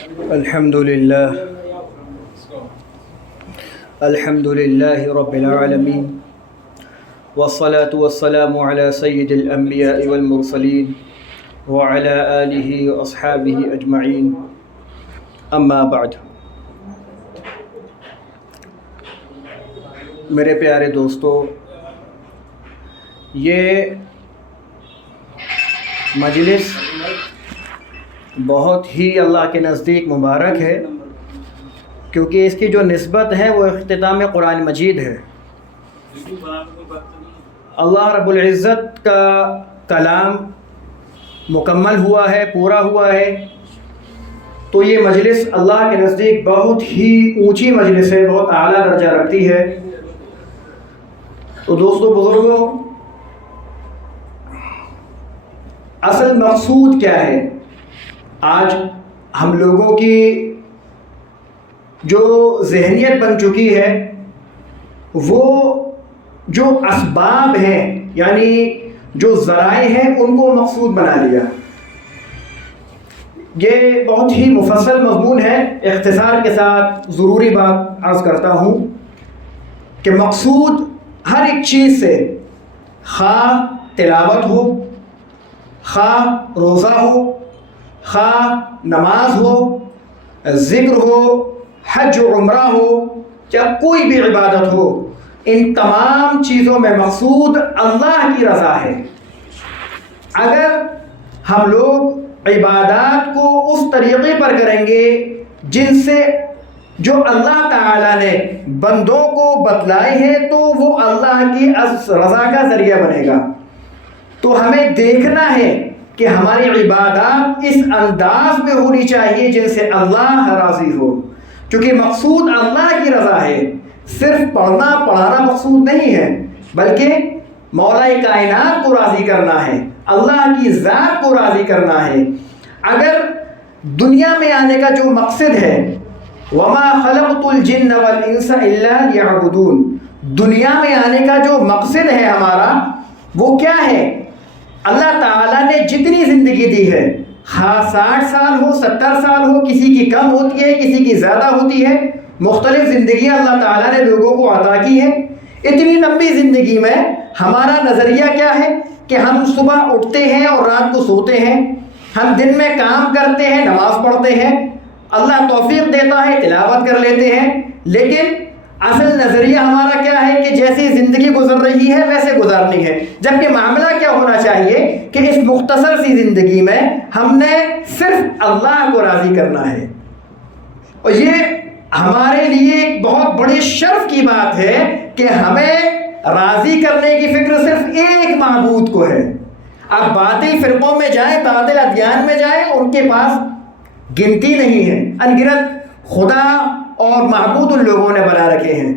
الحمد لله رب العالمين والصلاة والسلام على سيد الأنبياء والمرسلين وعلى آله وأصحابه أجمعين أما بعد. میرے پیارے دوستو، یہ مجلس بہت ہی اللہ کے نزدیک مبارک ہے، کیونکہ اس کی جو نسبت ہے وہ اختتام قرآن مجید ہے. اللہ رب العزت کا کلام مکمل ہوا ہے، پورا ہوا ہے، تو یہ مجلس اللہ کے نزدیک بہت ہی اونچی مجلس ہے، بہت اعلیٰ درجہ رکھتی ہے. تو دوستو بزرگوں، اصل مقصود کیا ہے؟ آج ہم لوگوں کی جو ذہنیت بن چکی ہے وہ جو اسباب ہیں، یعنی جو ذرائع ہیں، ان کو مقصود بنا لیا. یہ بہت ہی مفصل مضمون ہے. اختصار کے ساتھ ضروری بات عرض کرتا ہوں کہ مقصود ہر ایک چیز سے، خواہ تلاوت ہو، خواہ روزہ ہو، خواہ نماز ہو، ذکر ہو، حج و عمرہ ہو، یا کوئی بھی عبادت ہو، ان تمام چیزوں میں مقصود اللہ کی رضا ہے. اگر ہم لوگ عبادات کو اس طریقے پر کریں گے جن سے جو اللہ تعالیٰ نے بندوں کو بتلائے ہیں، تو وہ اللہ کی رضا کا ذریعہ بنے گا. تو ہمیں دیکھنا ہے کہ ہماری عبادات اس انداز میں ہونی چاہیے جن سے اللہ راضی ہو، کیونکہ مقصود اللہ کی رضا ہے. صرف پڑھنا پڑھانا مقصود نہیں ہے، بلکہ مولا کائنات کو راضی کرنا ہے، اللہ کی ذات کو راضی کرنا ہے. اگر دنیا میں آنے کا جو مقصد ہے، وَمَا خَلَقْتُ الْجِنَّ وَالْإِنسَ إِلَّا لِيَعْبُدُونَ، دنیا میں آنے کا جو مقصد ہے ہمارا، وہ کیا ہے؟ اللہ تعالیٰ نے جتنی زندگی دی ہے، 60 سال ہو، 70 سال ہو، کسی کی کم ہوتی ہے، کسی کی زیادہ ہوتی ہے، مختلف زندگیاں اللہ تعالیٰ نے لوگوں کو عطا کی ہیں. اتنی لمبی زندگی میں ہمارا نظریہ کیا ہے کہ ہم صبح اٹھتے ہیں اور رات کو سوتے ہیں، ہم دن میں کام کرتے ہیں، نماز پڑھتے ہیں، اللہ توفیق دیتا ہے، تلاوت کر لیتے ہیں. لیکن اصل نظریہ ہمارا کیا ہے کہ جیسی زندگی گزر رہی ہے ویسے گزارنی ہے. جبکہ معاملہ کیا ہونا چاہیے کہ اس مختصر سی زندگی میں ہم نے صرف اللہ کو راضی کرنا ہے. اور یہ ہمارے لیے ایک بہت بڑی شرف کی بات ہے کہ ہمیں راضی کرنے کی فکر صرف ایک معبود کو ہے. آپ باطل فرقوں میں جائیں، باطل ادیان میں جائیں، ان کے پاس گنتی نہیں ہے، انگنت خدا اور معبود ان لوگوں نے بنا رکھے ہیں.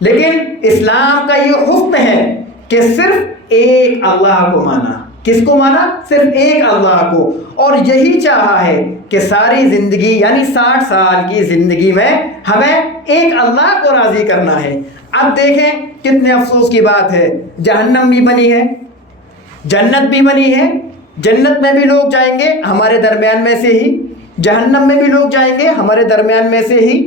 لیکن اسلام کا یہ حسن ہے کہ صرف ایک اللہ کو مانا. کس کو مانا؟ صرف ایک اللہ کو. اور یہی چاہا ہے کہ ساری زندگی، یعنی 60 سال کی زندگی میں ہمیں ایک اللہ کو راضی کرنا ہے. اب دیکھیں کتنے افسوس کی بات ہے، جہنم بھی بنی ہے، جنت بھی بنی ہے. جنت میں بھی لوگ جائیں گے ہمارے درمیان میں سے ہی، جہنم میں بھی لوگ جائیں گے ہمارے درمیان میں سے ہی،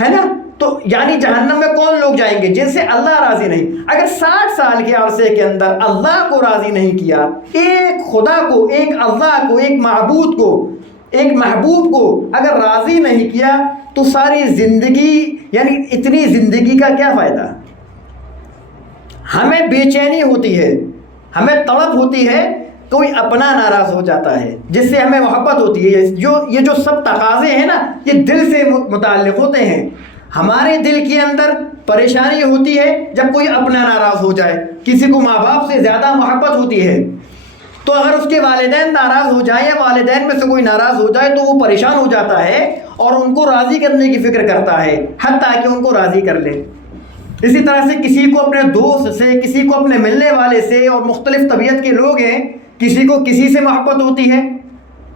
ہے نا؟ تو یعنی جہنم میں کون لوگ جائیں گے؟ جن سے اللہ راضی نہیں. اگر 60 سال کے عرصے کے اندر اللہ کو راضی نہیں کیا، ایک خدا کو، ایک اللہ کو، ایک معبود کو، ایک محبوب کو اگر راضی نہیں کیا، تو ساری زندگی، یعنی اتنی زندگی کا کیا فائدہ؟ ہمیں بے چینی ہوتی ہے، ہمیں تڑپ ہوتی ہے، کوئی اپنا ناراض ہو جاتا ہے جس سے ہمیں محبت ہوتی ہے. یہ جو سب تقاضے ہیں نا، یہ دل سے متعلق ہوتے ہیں. ہمارے دل کے اندر پریشانی ہوتی ہے جب کوئی اپنا ناراض ہو جائے. کسی کو ماں باپ سے زیادہ محبت ہوتی ہے، تو اگر اس کے والدین ناراض ہو جائیں یا والدین میں سے کوئی ناراض ہو جائے تو وہ پریشان ہو جاتا ہے اور ان کو راضی کرنے کی فکر کرتا ہے، حتیٰ کہ ان کو راضی کر لے. اسی طرح سے کسی کو اپنے دوست سے، کسی کو اپنے ملنے والے سے، اور مختلف طبیعت کے لوگ ہیں، کسی کو کسی سے محبت ہوتی ہے،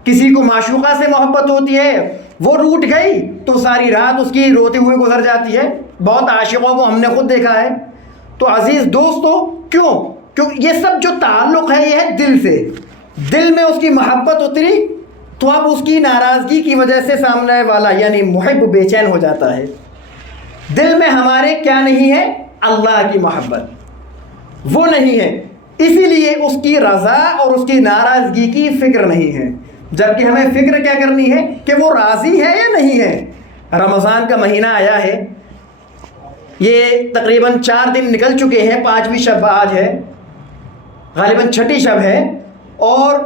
کسی کو معشوقہ سے محبت ہوتی ہے، وہ روٹ گئی تو ساری رات اس کی روتے ہوئے گزر جاتی ہے. بہت عاشقوں کو ہم نے خود دیکھا ہے. تو عزیز دوستو، کیوں یہ سب جو تعلق ہے یہ ہے دل سے. دل میں اس کی محبت اتری تو اب اس کی ناراضگی کی وجہ سے سامنے والا یعنی محب بے چین ہو جاتا ہے. دل میں ہمارے کیا نہیں ہے؟ اللہ کی محبت وہ نہیں ہے، اسی لیے اس کی رضا اور اس کی ناراضگی کی فکر نہیں ہے. جبکہ ہمیں فکر کیا کرنی ہے کہ وہ راضی ہے یا نہیں ہے. رمضان کا مہینہ آیا ہے، یہ تقریباً 4 دن نکل چکے ہیں، 5ویں شب آج ہے، غالباً چھٹی شب ہے، اور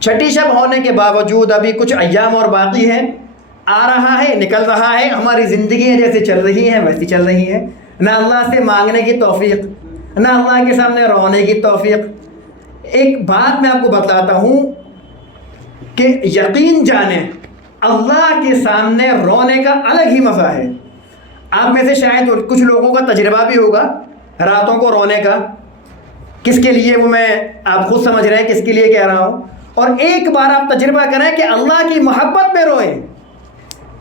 چھٹی شب ہونے کے باوجود ابھی کچھ ایام اور باقی ہیں. آ رہا ہے، نکل رہا ہے، ہماری زندگیاں جیسے چل رہی ہیں ویسی چل رہی ہیں. نہ اللہ سے مانگنے کی توفیق، نہ اللہ کے سامنے رونے کی توفیق. ایک بات میں آپ کو بتلاتا ہوں کہ یقین جانیں اللہ کے سامنے رونے کا الگ ہی مزہ ہے. آپ میں سے شاید کچھ لوگوں کا تجربہ بھی ہوگا راتوں کو رونے کا. کس کے لیے وہ میں آپ خود سمجھ رہے ہیں کس کے لیے کہہ رہا ہوں. اور ایک بار آپ تجربہ کریں کہ اللہ کی محبت میں روئیں.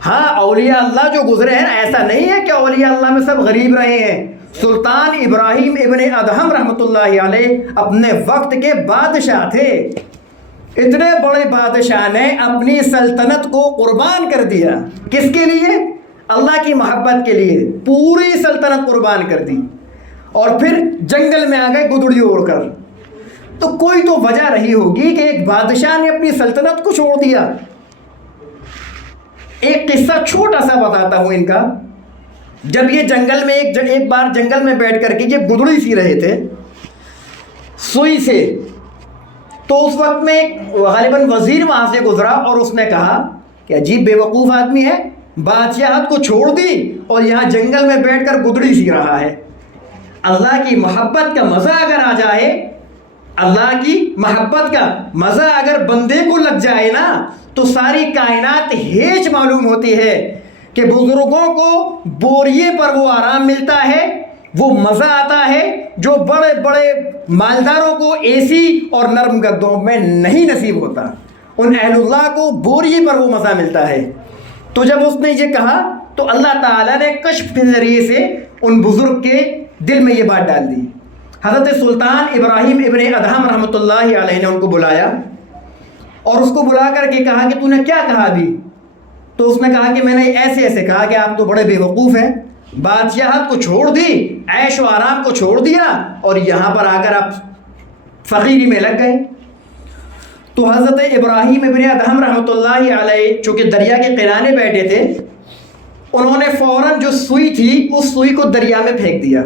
ہاں اولیاء اللہ جو گزرے ہیں ایسا نہیں ہے کہ اولیاء اللہ میں سب غریب رہے ہیں. سلطان ابراہیم ابن ادہم رحمۃ اللہ علیہ اپنے وقت کے بادشاہ تھے. اتنے بڑے بادشاہ نے اپنی سلطنت کو قربان کر دیا. کس کے لیے؟ اللہ کی محبت کے لیے پوری سلطنت قربان کر دی، اور پھر جنگل میں آ گئے گدڑی اوڑھ کر. تو کوئی تو وجہ رہی ہوگی کہ ایک بادشاہ نے اپنی سلطنت کو چھوڑ دیا. ایک قصہ چھوٹا سا بتاتا ہوں ان کا. جب یہ جنگل میں ایک بار جنگل میں بیٹھ کر کے یہ گدڑی سی رہے تھے سوئی سے، تو اس وقت میں غالباً وزیر وہاں سے گزرا اور اس نے کہا کہ عجیب بے وقوف آدمی ہے، بادشاہت کو چھوڑ دی اور یہاں جنگل میں بیٹھ کر گدڑی سی رہا ہے. اللہ کی محبت کا مزہ اگر آ جائے، اللہ کی محبت کا مزہ اگر بندے کو لگ جائے نا تو ساری کائنات ہیچ معلوم ہوتی ہے کہ بزرگوں کو بوریے پر وہ آرام ملتا ہے، وہ مزہ آتا ہے جو بڑے بڑے مالداروں کو اے سی اور نرم گدوں میں نہیں نصیب ہوتا. ان اہل اللہ کو بوریے پر وہ مزہ ملتا ہے. تو جب اس نے یہ کہا تو اللہ تعالیٰ نے کشف کے ذریعے سے ان بزرگ کے دل میں یہ بات ڈال دی. حضرت سلطان ابراہیم ابن ادہم رحمۃ اللہ علیہ نے ان کو بلایا اور اس کو بلا کر کے کہا کہ تو نے کیا کہا ابھی؟ تو اس نے کہا کہ میں نے ایسے ایسے کہا کہ آپ تو بڑے بے وقوف ہیں، بادشاہت کو چھوڑ دی، عیش و آرام کو چھوڑ دیا اور یہاں پر آ کر آپ فقیری میں لگ گئے. تو حضرت ابراہیم ابن ادہم رحمۃ اللہ علیہ چونکہ دریا کے قرانے بیٹھے تھے، انہوں نے فوراً جو سوئی تھی اس سوئی کو دریا میں پھینک دیا.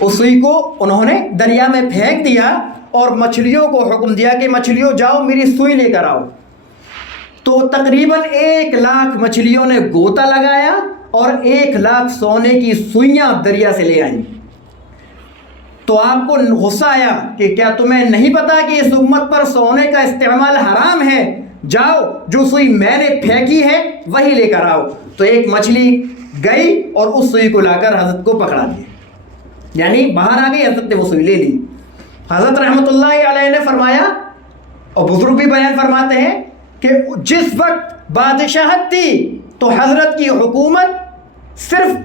اس سوئی کو انہوں نے دریا میں پھینک دیا اور مچھلیوں کو حکم دیا کہ مچھلیوں جاؤ میری سوئی لے کر آؤ. تو تقریباً 1,00,000 مچھلیوں نے گوتا لگایا اور 1,00,000 سونے کی سوئیاں دریا سے لے آئیں. تو آپ کو غصہ آیا کہ کیا تمہیں نہیں پتا کہ اس امت پر سونے کا استعمال حرام ہے؟ جاؤ جو سوئی میں نے پھینکی ہے وہی لے کر آؤ. تو ایک مچھلی گئی اور اس سوئی کو لا کر حضرت کو پکڑا دیا، یعنی باہر آ گئی، حضرت نے وہ سوئی لے لی. حضرت رحمۃ اللہ علیہ نے فرمایا اور بزرگ بھی بیان فرماتے ہیں کہ جس وقت بادشاہت تھی تو حضرت کی حکومت صرف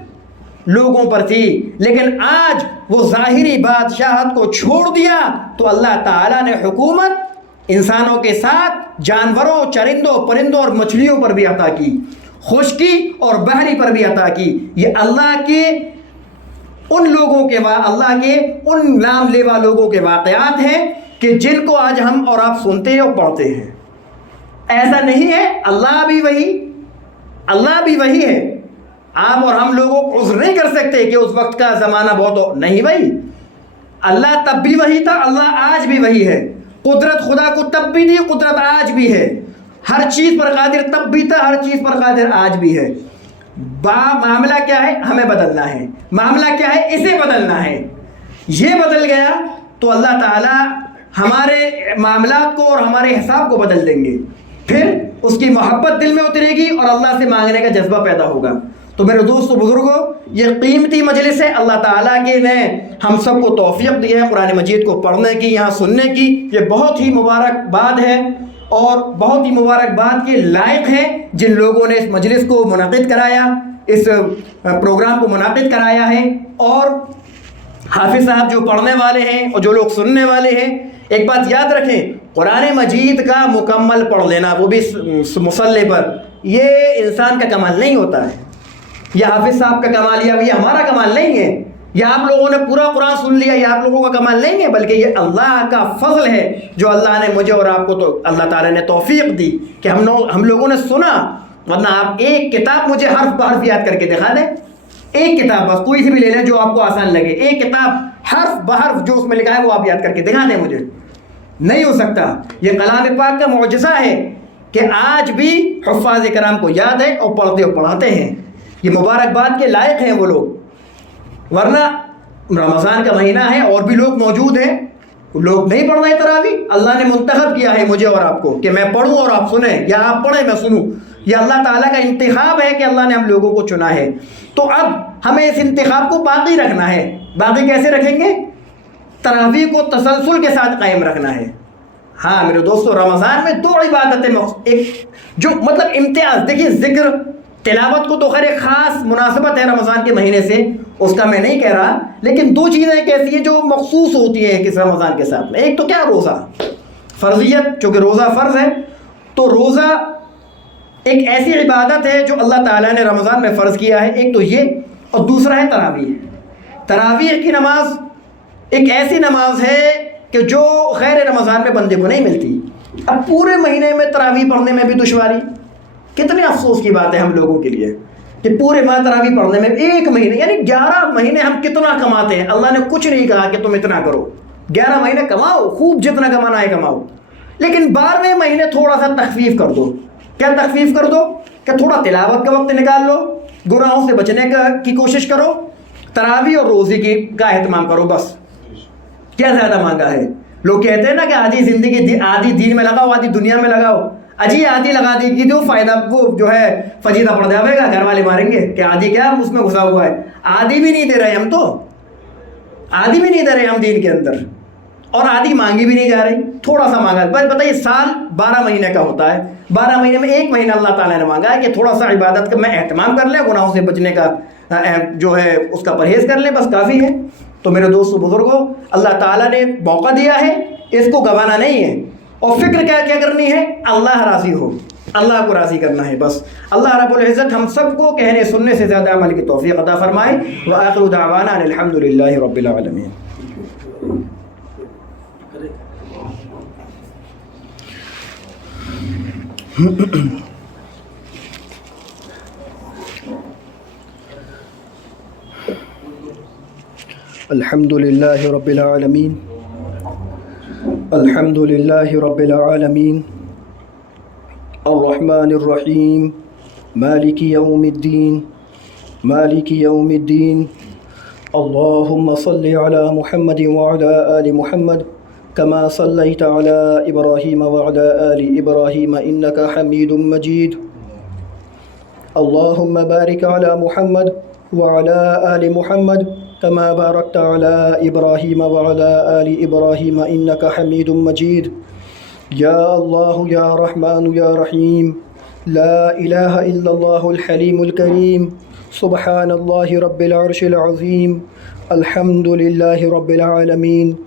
لوگوں پر تھی، لیکن آج وہ ظاہری بادشاہت کو چھوڑ دیا تو اللہ تعالیٰ نے حکومت انسانوں کے ساتھ جانوروں، چرندوں، پرندوں اور مچھلیوں پر بھی عطا کی، خشکی اور بحری پر بھی عطا کی. یہ اللہ کے ان لوگوں کے اللہ کے ان نام لیوا لوگوں کے واقعات ہیں کہ جن کو آج ہم اور آپ سنتے ہیں اور پڑھتے ہیں. ایسا نہیں ہے، اللہ بھی وہی ہے. آپ اور ہم لوگوں کو عذر نہیں کر سکتے کہ اس وقت کا زمانہ بہت نہیں. بھائی اللہ تب بھی وہی تھا، اللہ آج بھی وہی ہے. قدرت خدا کو تب بھی تھی، قدرت آج بھی ہے. ہر چیز پر قادر تب بھی تھا، ہر چیز پر قادر آج بھی ہے. معاملہ کیا ہے؟ ہمیں بدلنا ہے. معاملہ کیا ہے؟ اسے بدلنا ہے. یہ بدل گیا تو اللہ تعالیٰ ہمارے معاملات کو اور ہمارے حساب کو بدل دیں گے. پھر اس کی محبت دل میں اترے گی اور اللہ سے مانگنے کا جذبہ پیدا ہوگا. تو میرے دوستو بزرگوں، یہ قیمتی مجلس ہے. اللہ تعالیٰ کے نے ہم سب کو توفیق دی ہے قرآن مجید کو پڑھنے کی، یہاں سننے کی. یہ بہت ہی مبارک بات ہے اور بہت ہی مبارکباد کے لائق ہیں جن لوگوں نے اس مجلس کو منعقد کرایا، اس پروگرام کو منعقد کرایا ہے. اور حافظ صاحب جو پڑھنے والے ہیں اور جو لوگ سننے والے ہیں، ایک بات یاد رکھیں، قرآن مجید کا مکمل پڑھ لینا، وہ بھی مصلی پر، یہ انسان کا کمال نہیں ہوتا ہے، یہ حافظ صاحب کا کمال، یا یہ ہمارا کمال نہیں ہے، یا آپ لوگوں نے پورا قرآن سن لیا، یہ آپ لوگوں کا کمال نہیں ہے، بلکہ یہ اللہ کا فضل ہے جو اللہ نے مجھے اور آپ کو، تو اللہ تعالیٰ نے توفیق دی کہ ہم لوگوں نے سنا، ورنہ آپ ایک کتاب مجھے حرف بحرف یاد کر کے دکھا دیں، ایک کتاب بس کوئی سی بھی لے لیں جو آپ کو آسان لگے، ایک کتاب حرف بحرف جو اس میں لکھا ہے وہ آپ یاد کر کے دکھا دیں مجھے، نہیں ہو سکتا۔ یہ کلام پاک کا معجزہ ہے کہ آج بھی حفاظ کرام کو یاد ہے اور پڑھتے اور پڑھاتے ہیں، یہ مبارکباد کے لائق ہیں وہ لوگ، ورنہ رمضان کا مہینہ ہے اور بھی لوگ موجود ہیں، لوگ نہیں پڑھ رہے تراویح، اللہ نے منتخب کیا ہے مجھے اور آپ کو کہ میں پڑھوں اور آپ سنیں، یا آپ پڑھیں میں سنوں، یہ اللہ تعالیٰ کا انتخاب ہے کہ اللہ نے ہم لوگوں کو چنا ہے۔ تو اب ہمیں اس انتخاب کو باقی رکھنا ہے، باقی کیسے رکھیں گے؟ تراویح کو تسلسل کے ساتھ قائم رکھنا ہے۔ ہاں میرے دوستو، رمضان میں دو عبادتیں ایک جو مطلب امتیاز، دیکھیے ذکر تلاوت کو تو خیر ایک خاص مناسبت ہے رمضان کے مہینے سے، اس کا میں نہیں کہہ رہا، لیکن دو چیزیں ایک ایسی ہیں جو مخصوص ہوتی ہیں کس رمضان کے ساتھ میں، ایک تو کیا، روزہ، فرضیت، چونکہ روزہ فرض ہے، تو روزہ ایک ایسی عبادت ہے جو اللہ تعالیٰ نے رمضان میں فرض کیا ہے، ایک تو یہ، اور دوسرا ہے تراویح۔ تراویح کی نماز ایک ایسی نماز ہے کہ جو غیر رمضان میں بندے کو نہیں ملتی۔ اب پورے مہینے میں تراویح پڑھنے میں بھی دشواری، کتنے افسوس کی بات ہے ہم لوگوں کے لیے کہ پورے ماہ تراویح پڑھنے میں ایک مہینے، یعنی 11 مہینے ہم کتنا کماتے ہیں، اللہ نے کچھ نہیں کہا کہ تم اتنا کرو، 11 مہینے کماؤ، خوب جتنا کمانا ہے کماؤ، لیکن 12ویں مہینے تھوڑا سا تخفیف کر دو۔ کیا تخفیف کر دو؟ کہ تھوڑا تلاوت کا وقت نکال لو، گناہوں سے بچنے کی کوشش کرو، تراویح اور روزے کا اہتمام کرو، بس۔ کیا زیادہ مانگا ہے؟ لوگ کہتے ہیں نا کہ آدھی زندگی آدھی دین میں لگاؤ آدھی دنیا میں لگاؤ، اجی آدھی لگا دی کی دو فائدہ، وہ جو ہے فجیدہ پڑ جاوے گا، گھر والے ماریں گے کہ آدھی کیا اس میں گھسا ہوا ہے، آدھی بھی نہیں دے رہے ہم، تو آدھی بھی نہیں دے رہے ہم دین کے اندر، اور آدھی مانگی بھی نہیں جا رہی، تھوڑا سا مانگا۔ بس بتائیے، سال 12 مہینے کا ہوتا ہے، 12 مہینے میں ایک مہینہ اللہ تعالیٰ نے مانگا ہے کہ تھوڑا سا عبادت کا میں اہتمام کر لیں، گناہوں سے بچنے کا جو ہے اس کا پرہیز کر لیں، بس کافی ہے۔ تو میرے دوستو بزرگوں، اللہ تعالیٰ نے موقع دیا ہے، اس کو گنوانا نہیں ہے، اور فکر کیا کرنی ہے؟ اللہ راضی ہو، اللہ کو راضی کرنا ہے، بس۔ اللہ رب العزت ہم سب کو کہنے سننے سے زیادہ عمل کی توفیق عطا فرمائے۔ وآخر دعوانا ان الحمد للہ رب العالمین۔ الحمد للہ رب العالمین، الحمد للہ رب العالمین، الرحمن الرحیم، مالک یوم الدین، مالک یوم الدین۔ اللہم صل علی محمد وعلی آل محمد كما صليت على إبراهيم وعلى آل إبراهيم إنك حميد مجيد۔ اللهم بارك على محمد وعلى آل محمد كما باركت على إبراهيم وعلى آل إبراهيم إنك حميد مجيد۔ يا الله يا رحمن يا رحيم، لا إله إلا الله الحليم الكريم، سبحان الله رب العرش العظيم، الحمد لله رب العالمين۔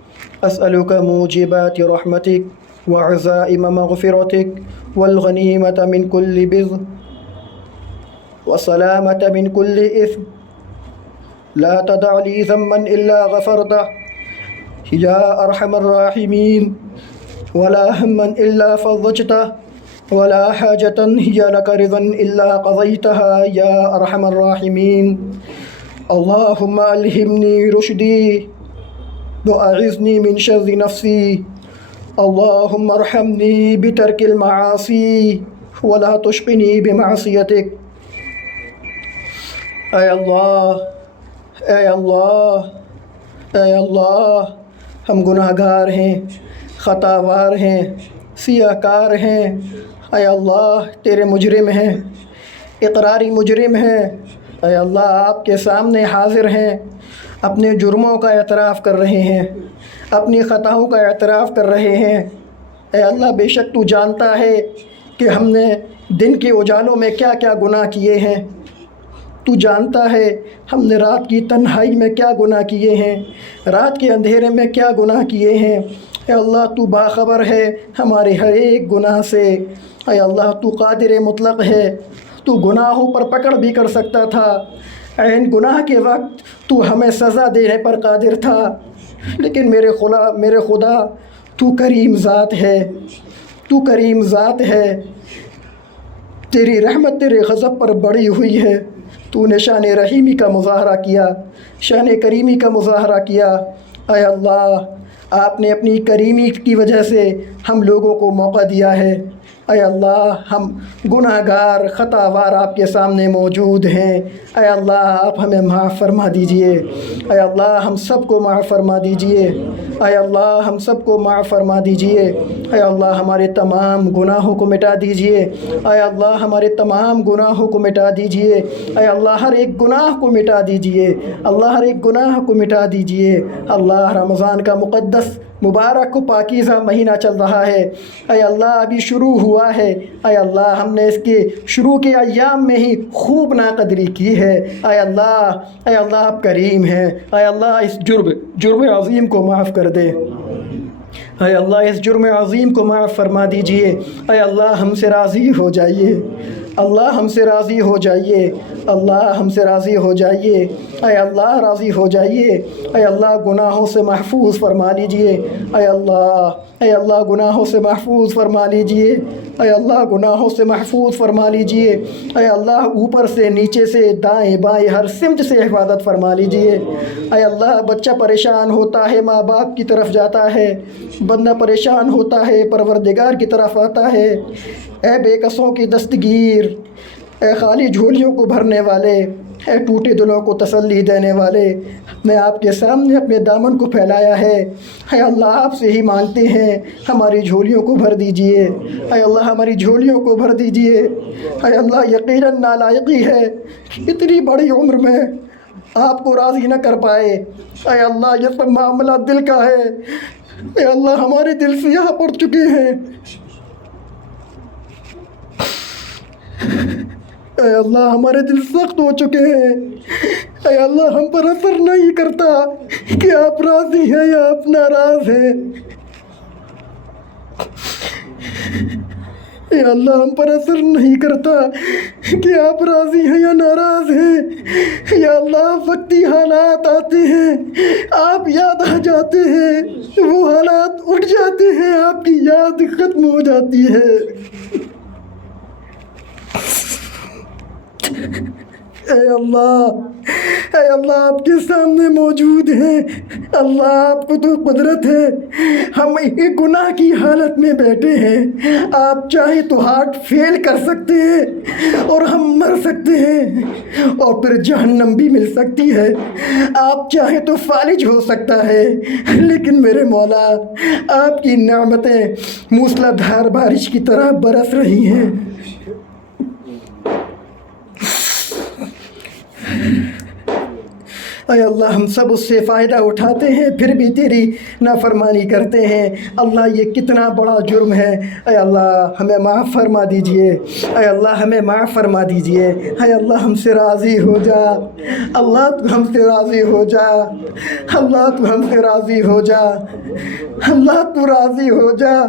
أسألك موجبات رحمتك وعزائم مغفرتك والغنيمة من كل بر وسلامة من كل إثم، لا تدع لي ذنبا إلا غفرته يا أرحم الراحمين، ولا هما إلا فرجته، ولا حاجة هي لك رضا إلا قضيتها يا أرحم الراحمين۔ اللهم ألهمني رشدي وأعذني من شر نفسي، اللهم ارحمني بترك المعاصي ولا تشقني بمعصيتك۔ اے اللہ، اے اللہ، اے اللہ، ہم گناہ گار ہیں، خطا وار ہیں، سیاہ کار ہیں، اے اللہ تیرے مجرم ہیں، اقراری مجرم ہیں، اے اللہ آپ کے سامنے حاضر ہیں، اپنے جرموں کا اعتراف کر رہے ہیں، اپنی خطاؤں کا اعتراف کر رہے ہیں۔ اے اللہ بے شک تو جانتا ہے کہ ہم نے دن کے اجالوں میں کیا کیا گناہ کیے ہیں، تو جانتا ہے ہم نے رات کی تنہائی میں کیا گناہ کیے ہیں، رات کے اندھیرے میں کیا گناہ کیے ہیں۔ اے اللہ تو باخبر ہے ہمارے ہر ایک گناہ سے۔ اے اللہ تو قادر مطلق ہے، تو گناہوں پر پکڑ بھی کر سکتا تھا، عین گناہ کے وقت تو ہمیں سزا دینے پر قادر تھا، لیکن میرے خدا تو کریم ذات ہے، تو کریم ذات ہے، تیری رحمت تیرے غضب پر بڑھی ہوئی ہے۔ تو نے شان رحیمی کا مظاہرہ کیا، شان کریمی کا مظاہرہ کیا۔ اے اللہ آپ نے اپنی کریمی کی وجہ سے ہم لوگوں کو موقع دیا ہے۔ اے اللہ ہم گناہ گار خطا وار آپ کے سامنے موجود ہیں۔ اے اللہ آپ ہمیں معاف فرما دیجئے۔ اے اللہ ہم سب کو معاف فرما دیجئے۔ اے اللہ ہم سب کو معاف فرما دیجئے۔ اے اللہ ہمارے تمام گناہوں کو مٹا دیجئے۔ اے اللہ ہمارے تمام گناہوں کو مٹا دیجئے۔ اے اللہ ہر ایک گناہ کو مٹا دیجئے۔ اللہ ہر ایک گناہ کو مٹا دیجئے۔ اللہ رمضان کا مقدس مبارک و پاکیزہ مہینہ چل رہا ہے، اے اللہ ابھی شروع ہوا ہے۔ اے اللہ ہم نے اس کے شروع کے ایام میں ہی خوب ناقدری کی ہے۔ اے اللہ آپ کریم ہیں۔ اے اللہ اس جرم عظیم کو معاف کر دے۔ اے اللہ اس جرم عظیم کو معاف فرما دیجئے۔ اے اللہ ہم سے راضی ہو جائیے۔ اللہ ہم سے راضی ہو جائیے۔ اللہ ہم سے راضی ہو جائیے۔ اے اللہ راضی ہو جائیے۔ اے اللہ گناہوں سے محفوظ فرما لیجئے۔ اے اللہ گناہوں سے محفوظ فرما لیجئے۔ اے اللہ گناہوں سے محفوظ فرما لیجئے۔ اے اللہ اوپر سے نیچے سے دائیں بائیں ہر سمت سے حفاظت فرما لیجئے۔ اے اللہ بچہ پریشان ہوتا ہے ماں باپ کی طرف جاتا ہے، بندہ پریشان ہوتا ہے پروردگار کی طرف آتا ہے۔ اے بے کسوں کی دستگیر، اے خالی جھولیوں کو بھرنے والے، اے ٹوٹے دلوں کو تسلی دینے والے، میں آپ کے سامنے اپنے دامن کو پھیلایا ہے۔ اے اللہ آپ سے ہی مانگتے ہیں ہماری جھولیوں کو بھر دیجئے۔ اے اللہ ہماری جھولیوں کو بھر دیجئے۔ اے اللہ یقیناً نالائقی ہے اتنی بڑی عمر میں آپ کو راضی نہ کر پائے۔ اے اللہ یہ سب معاملہ دل کا ہے۔ اے اللہ ہمارے دل سیاہ پڑ چکے ہیں۔ اے اللہ ہمارے دل سخت ہو چکے ہیں۔ اے اللہ ہم پر اثر نہیں کرتا کہ آپ راضی ہیں یا آپ ناراض ہیں۔ اے اللہ ہم پر اثر نہیں کرتا کہ آپ راضی ہیں یا ناراض ہیں۔ یا اللہ وقتی حالات آتے ہیں، آپ یاد آ جاتے ہیں، وہ حالات اٹھ جاتے ہیں، آپ کی یاد ختم ہو جاتی ہے۔ اے اللہ آپ کے سامنے موجود ہیں۔ اللہ آپ کو تو قدرت ہے، ہم ایک گناہ کی حالت میں بیٹھے ہیں، آپ چاہے تو ہارٹ فیل کر سکتے ہیں اور ہم مر سکتے ہیں اور پھر جہنم بھی مل سکتی ہے، آپ چاہے تو فالج ہو سکتا ہے، لیکن میرے مولا آپ کی نعمتیں موسلا دھار بارش کی طرح برس رہی ہیں۔ اے اللہ ہم سب اس سے فائدہ اٹھاتے ہیں پھر بھی تیری نافرمانی کرتے ہیں۔ اللہ یہ کتنا بڑا جرم ہے۔ اے اللہ ہمیں معاف فرما دیجئے۔ اے اللہ ہمیں معاف فرما دیجئے۔ اے اللہ ہم سے راضی ہو جا۔ اللہ تو ہم سے راضی ہو جا۔ اللہ تو ہم سے راضی ہو جا۔ اللہ تو راضی ہو جا۔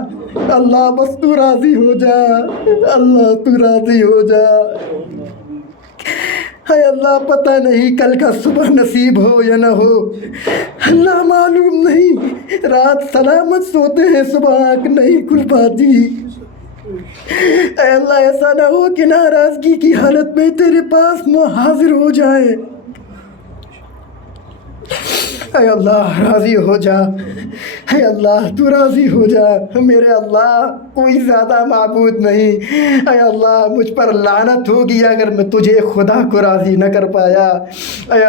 اللہ بس تو راضی ہو جا۔ اللہ تو راضی ہو جا۔ اے اللہ پتہ نہیں کل کا صبح نصیب ہو یا نہ ہو، اللہ معلوم نہیں، رات سلامت سوتے ہیں صبح آنکھ نہیں کھل پاتی۔ اے اللہ ایسا نہ ہو کہ ناراضگی کی حالت میں تیرے پاس حاضر ہو جائے۔ اے اللہ راضی ہو جا۔ اے اللہ تو راضی ہو جا۔ میرے اللہ کوئی زیادہ معبود نہیں۔ اے اللہ مجھ پر لعنت ہوگی اگر میں تجھے خدا کو راضی نہ کر پایا۔ اے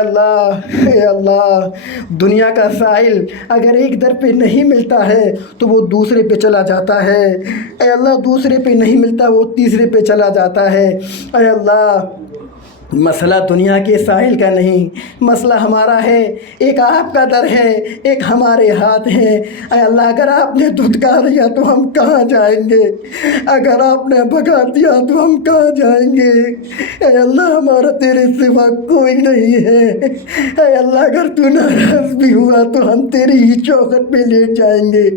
اللہ دنیا کا سائل اگر ایک در پہ نہیں ملتا ہے تو وہ دوسرے پہ چلا جاتا ہے۔ اے اللہ دوسرے پہ نہیں ملتا وہ تیسرے پہ چلا جاتا ہے۔ اے اللہ مسئلہ دنیا کے ساحل کا نہیں، مسئلہ ہمارا ہے، ایک آپ کا در ہے، ایک ہمارے ہاتھ ہے۔ اے اللہ اگر آپ نے دھتکار دیا تو ہم کہاں جائیں گے؟ اگر آپ نے بھگا دیا تو ہم کہاں جائیں گے؟ اے اللہ ہمارا تیرے سوا کوئی نہیں ہے۔ اے اللہ اگر تو ناراض بھی ہوا تو ہم تیری ہی چوکھٹ پہ لیٹ جائیں گے،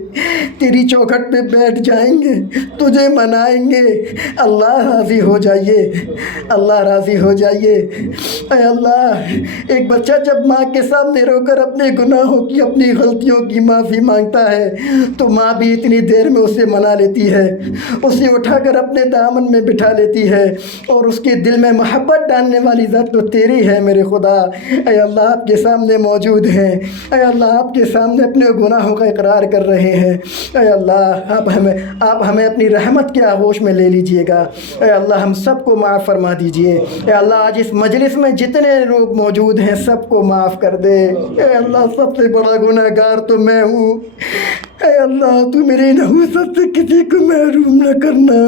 تیری چوکھٹ پہ بیٹھ جائیں گے، تجھے منائیں گے۔ اللہ راضی ہو جائیے، اللہ راضی ہو جائیے۔ اے اللہ ایک بچہ جب ماں کے سامنے رو کر اپنے گناہوں کی، اپنی غلطیوں کی معافی مانگتا ہے تو ماں بھی اتنی دیر میں اسے منا لیتی ہے، اسے اٹھا کر اپنے دامن میں بٹھا لیتی ہے، اور اس کے دل میں محبت ڈالنے والی ذات تو تیری ہے میرے خدا۔ اے اللہ آپ کے سامنے موجود ہیں، اے اللہ آپ کے سامنے اپنے گناہوں کا اقرار کر رہے ہیں۔ اے اللہ آپ ہمیں اپنی رحمت کے آغوش میں لے لیجئے گا۔ اے اللہ ہم سب کو معاف فرما دیجئے۔ اے اللہ آج اس مجلس میں جتنے لوگ موجود ہیں سب کو معاف کر دے۔ اے اللہ سب سے بڑا گناہ گار تو میں ہوں، اے اللہ تو میری نحوست سے کسی کو محروم نہ کرنا۔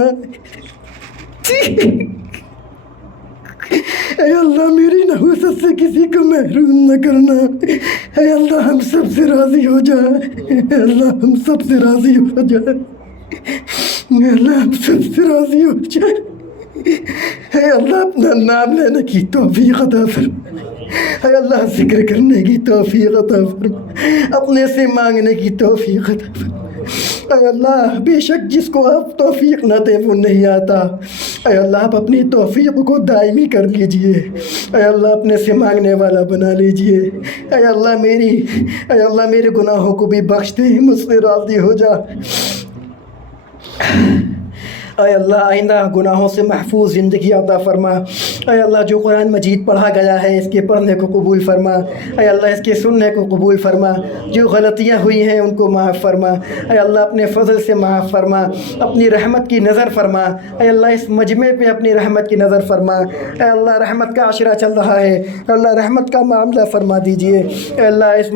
اے اللہ میری نحوست سے کسی کو محروم نہ کرنا۔ اے اللہ ہم سب سے راضی ہو جا، اے اللہ ہم سب سے راضی ہو جا، اے اللہ ہم سب سے راضی ہو جا۔ اے اللہ اپنا نام لینے کی توفیق عطا فرما، اے اللہ ذکر کرنے کی توفیق عطا فرما، اپنے سے مانگنے کی توفیق عطا فرما۔ اے اللہ بے شک جس کو آپ توفیق نہ دیں وہ نہیں آتا۔ اے اللہ آپ اپنی توفیق کو دائمی کر لیجئے، اے اللہ اپنے سے مانگنے والا بنا لیجئے۔ اے اللہ میرے گناہوں کو بھی بخش دے، مجھ سے راضی ہو جا۔ اے اللہ آئندہ گناہوں سے محفوظ زندگی عطا فرما۔ اے اللہ جو قرآن مجید پڑھا گیا ہے اس کے پڑھنے کو قبول فرما، اے اللہ اس کے سننے کو قبول فرما، جو غلطیاں ہوئی ہیں ان کو معاف فرما۔ اے اللہ اپنے فضل سے معاف فرما، اپنی رحمت کی نظر فرما۔ اے اللہ اس مجمع پہ اپنی رحمت کی نظر فرما۔ اے اللہ رحمت کا عشرہ چل رہا ہے، اے اللہ رحمت کا معاملہ فرما دیجئے۔ اے اللہ اس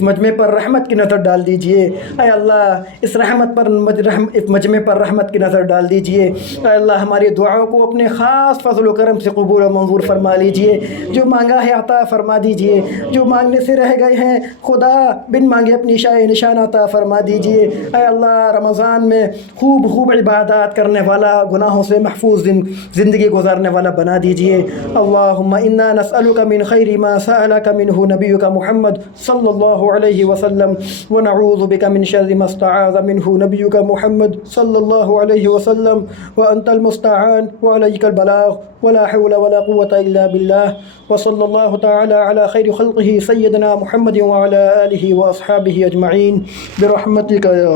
مجمع پر رحمت کی نظر ڈال دیجئے۔ اے اللہ اس مجمع پر رحمت کی نظر ڈال دیجئے۔ اے اللہ ہماری دعاؤں کو اپنے خاص فضل و کرم سے قبول و منظور فرما لیجئے۔ جو مانگا ہے عطا فرما دیجئے، جو مانگنے سے رہ گئے ہیں خدا بن مانگے اپنی شائع نشان عطا فرما دیجئے۔ اے اللہ رمضان میں خوب عبادات کرنے والا، گناہوں سے محفوظ زندگی گزارنے والا بنا دیجئے۔ اللہم انا نسألک من خیر ما سألک منہ نبیک محمد صلی اللہ علیہ وسلم ونعوذ بک من شر ما استعاذ منہ نبیک محمد صلی اللہ علیہ وسلم وانت المستعان وعلیک البلاغ ولا حول ولا قوة الا باللہ وصلی اللہ تعالی علی خیر خلقہ سیدنا محمد وعلی آلہ واصحابہ اجمعین برحمتک یا